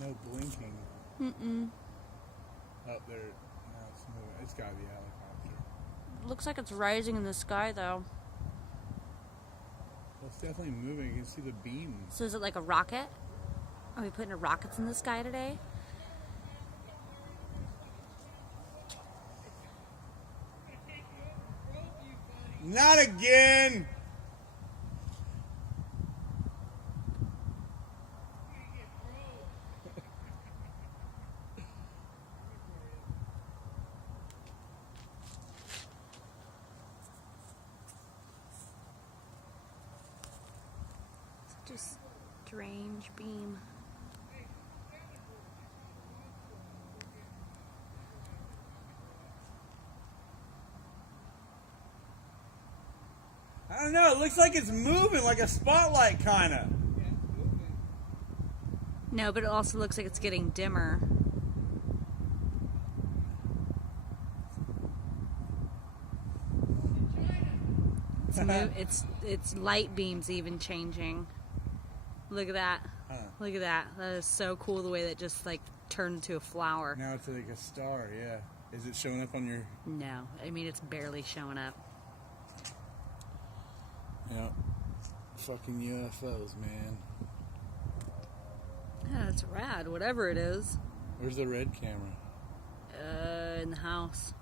No blinking. Mm-mm. Up there. Now it's moving. It's gotta be a helicopter. Looks like it's rising in the sky, though. Well, it's definitely moving. You can see the beam. So is it like a rocket? Are we putting rockets in the sky today? Not again! Such a strange beam. I don't know. It looks like it's moving like a spotlight, kind of. No, but it also looks like it's getting dimmer. It's light beams even changing. Look at that. Look at that. That is so cool the way that just like turned into a flower. Now it's like a star, yeah. Is it showing up on your... No, I mean it's barely showing up. Yep. Fucking UFOs, man. Yeah, that's rad, whatever it is. Where's the red camera? In the house.